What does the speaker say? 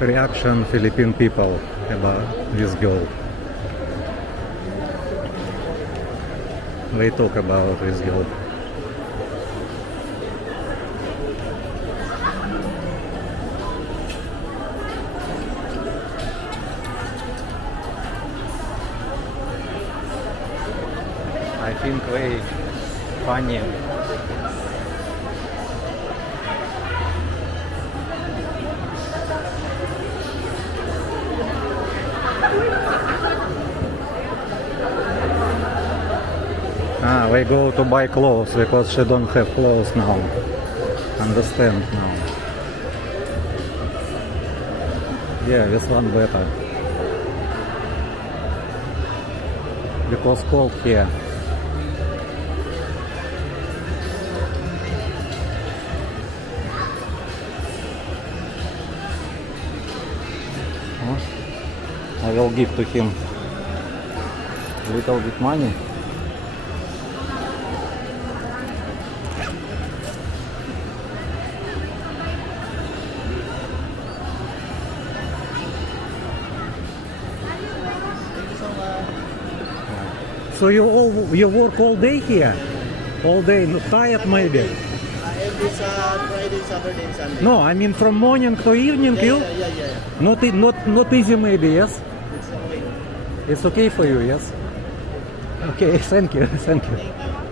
Reaction Philippine people about this girl. They talk about this girl. I think very funny. We go to buy clothes because she don't have clothes now. Understand now. Yeah, this one better. Because cold here. I will give to him little bit money. So you work all day here? All day, not tired maybe? Every Friday, Saturday, and Sunday. No, I mean from morning to evening you? Yeah. Not easy maybe, yes? It's okay. It's okay for you, yes? Okay, thank you, thank you. Thank you.